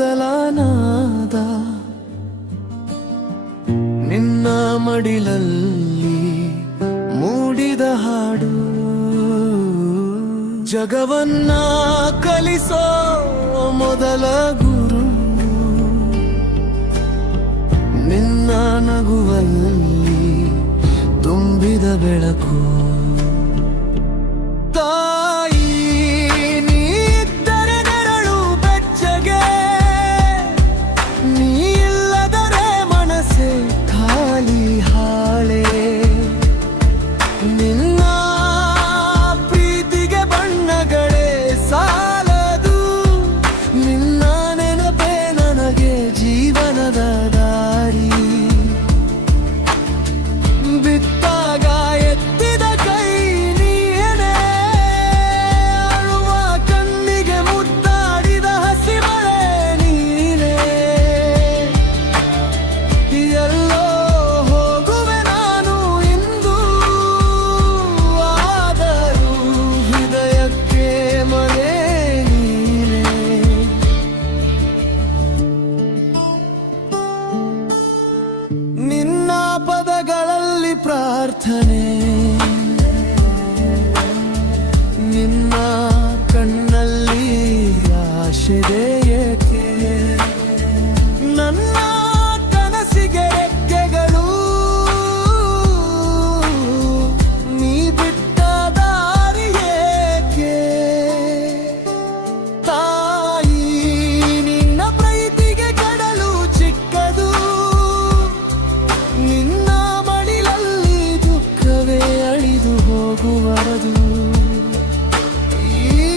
ಮೊದಲ ನಾದ ನಿನ್ನ ಮಡಿಲಲ್ಲಿ ಮೂಡಿದ ಹಾಡು ಜಗವನ್ನ ಕಲಿಸೋ ಮೊದಲ ಗುರು ನಿನ್ನ ನಗುವಲ್ಲಿ ತುಂಬಿದ ಬೆಳಕು ತಾಯಿ ನೀ ಇದ್ದರೆ ನೆರಳು ಬೆಚ್ಚಗೆ ನೀ ಇಲ್ಲದರೆ ಮನಸ್ಸೇ ಖಾಲಿ ಹಾಳೆ ನಿನ್ನ ಪ್ರೀತಿಗೆ ಬಣ್ಣಗಳೇ ಸಾಲದು ನಿನ್ನ ನೆನಪೇ ನನಗೆ ಜೀವನದ ದಾರಿ ಬಿತ್ತಾಗ ಎತ್ತಿದ ಕೈ ನೀನೇ ಅಳುವ ಕಣ್ಣಿಗೆ ಮುದ್ದಾಡಿದ ಹಸಿಮಳೆ ನೀನೇ ಎಲ್ಲೋ ಹೋಗುವೆ ನಾನು ಇಂದು ಆದರೂ ಹೃದಯಕ್ಕೆ ಮನೆ ನೀನೇ ನಿನ್ನ ಪದಗಳಲ್ಲಿ ಪ್ರಾರ್ಥನೆ ನಿನ್ನ ಕಣ್ಣಲ್ಲಿ ಆಶೆದೆ ಏಕೆ ನನ್ನ ಕನಸಿಗೆ ರೆಕ್ಕೆಗಳು ನೀ ಬಿಟ್ಟ ದಾರಿ ಏಕೆ ತಾಯಿ ನಿನ್ನ ಪ್ರೀತಿಗೆ ಕಡಲು ಚಿಕ್ಕದು ನಿನ್ನ ಮಡಿಲಲ್ಲಿ ದುಃಖವೇ ಅಳಿದು ಹೋಗುವರದು ಈ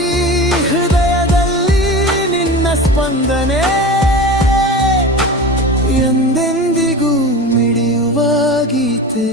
ಹೃದಯದಲ್ಲಿ ನಿನ್ನ ಸ್ಪಂದನೆ ಎಂದೆಂದಿಗೂ ಮಿಡಿಯುವ ಗೀತೆ